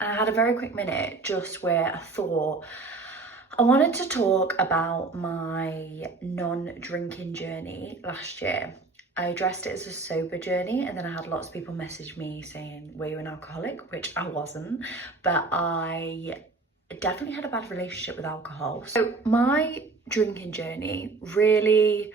And I had a very quick minute just where I thought I wanted to talk about my non-drinking journey last year. I addressed it as a sober journey, and then I had lots of people message me saying, were you an alcoholic? Which I wasn't, but I definitely had a bad relationship with alcohol. So my drinking journey really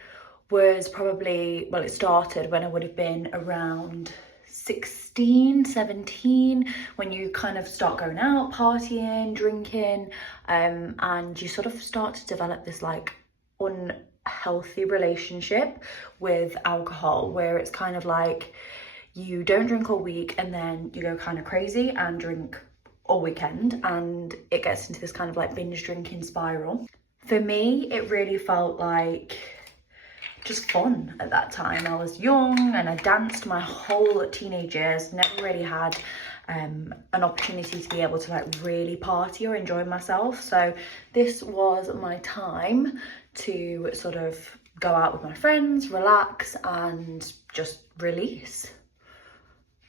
was probably, well, it started when I would have been around 16, 17, when you kind of start going out, partying, drinking, and you sort of start to develop this like unhealthy relationship with alcohol, where it's kind of like you don't drink all week and then you go kind of crazy and drink all weekend, and it gets into this kind of like binge drinking spiral. For me, it really felt like just fun at that time. I was young and I danced my whole teenage years, never really had an opportunity to be able to like really party or enjoy myself. So this was my time to sort of go out with my friends, relax and just release.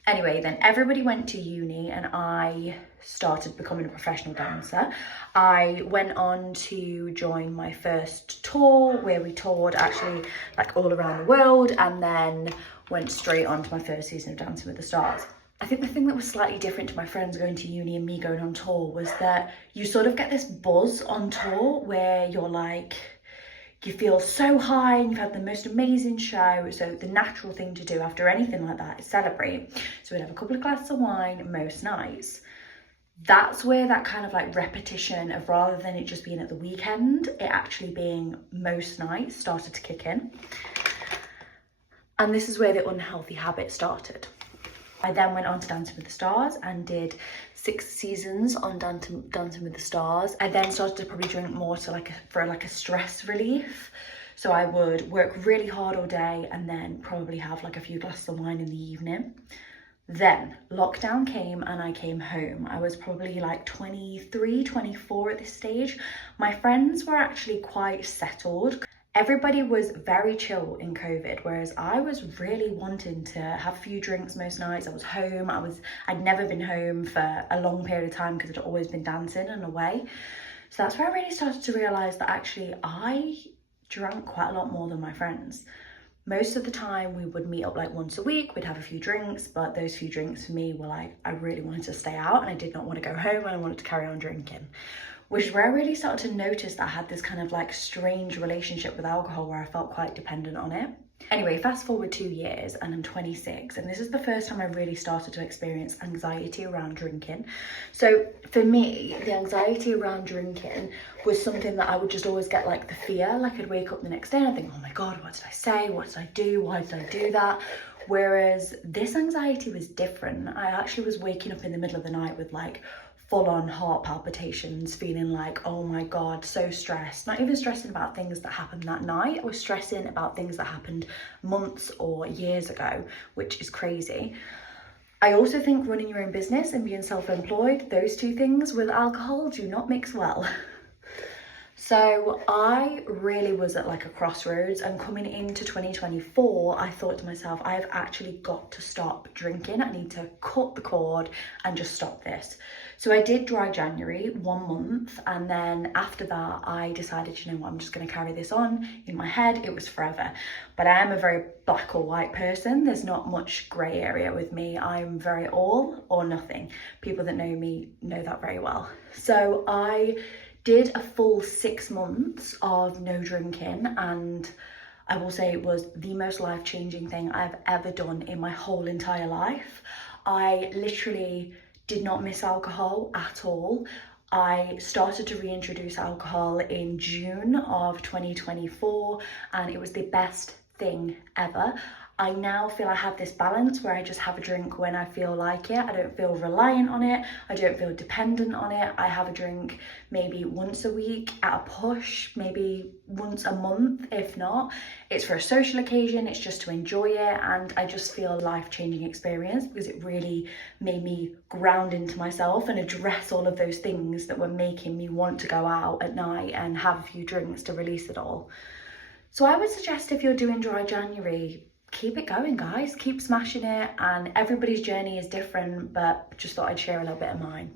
Anyway, then everybody went to uni and I started becoming a professional dancer. I went on to join my first tour where we toured actually like all around the world, and then went straight on to my first season of Dancing with the Stars. I think the thing that was slightly different to my friends going to uni and me going on tour was that you sort of get this buzz on tour where you're like, you feel so high and you've had the most amazing show. So the natural thing to do after anything like that is celebrate. So we'd have a couple of glasses of wine most nights. That's where that kind of like repetition of, rather than it just being at the weekend, it actually being most nights, started to kick in. And this is where the unhealthy habit started. I then went on to Dancing with the Stars and did 6 seasons on Dancing with the Stars. I then started to probably drink more to for a stress relief. So I would work really hard all day and then probably have like a few glasses of wine in the evening. Then lockdown came and I came home. I was probably like 23, 24 at this stage. My friends were actually quite settled. Everybody was very chill in COVID, whereas I was really wanting to have a few drinks most nights. I was home. I'd never been home for a long period of time because I'd always been dancing and away. So that's where I really started to realise that actually I drank quite a lot more than my friends. Most of the time we would meet up like once a week, we'd have a few drinks, but those few drinks for me were like, I really wanted to stay out and I did not want to go home and I wanted to carry on drinking. Which is where I really started to notice that I had this kind of like strange relationship with alcohol where I felt quite dependent on it. Anyway, fast forward 2 years and I'm 26, and this is the first time I really started to experience anxiety around drinking. So for me, the anxiety around drinking was something that I would just always get like the fear, like I'd wake up the next day and I'd think, oh my God, what did I say? What did I do? Why did I do that? Whereas this anxiety was different. I actually was waking up in the middle of the night with like full-on heart palpitations, feeling like, oh my God, so stressed. Not even stressing about things that happened that night, I was stressing about things that happened months or years ago, which is crazy. I also think running your own business and being self-employed, those two things with alcohol do not mix well. So I really was at like a crossroads, and coming into 2024, I thought to myself, I have actually got to stop drinking. I need to cut the cord and just stop this. So I did dry January 1 month, and then after that I decided, you know what, I'm just going to carry this on. In my head it was forever, but I am a very black or white person. There's not much grey area with me. I'm very all or nothing. People that know me know that very well. So I did a full 6 months of no drinking, and I will say it was the most life-changing thing I've ever done in my whole entire life. I literally did not miss alcohol at all. I started to reintroduce alcohol in June of 2024, and it was the best thing ever. I now feel I have this balance where I just have a drink when I feel like it. I don't feel reliant on it. I don't feel dependent on it. I have a drink maybe once a week at a push, maybe once a month, if not. It's for a social occasion, it's just to enjoy it, and I just feel a life-changing experience because it really made me ground into myself and address all of those things that were making me want to go out at night and have a few drinks to release it all. So I would suggest, if you're doing dry January, keep it going, guys. Keep smashing it, and everybody's journey is different, but just thought I'd share a little bit of mine.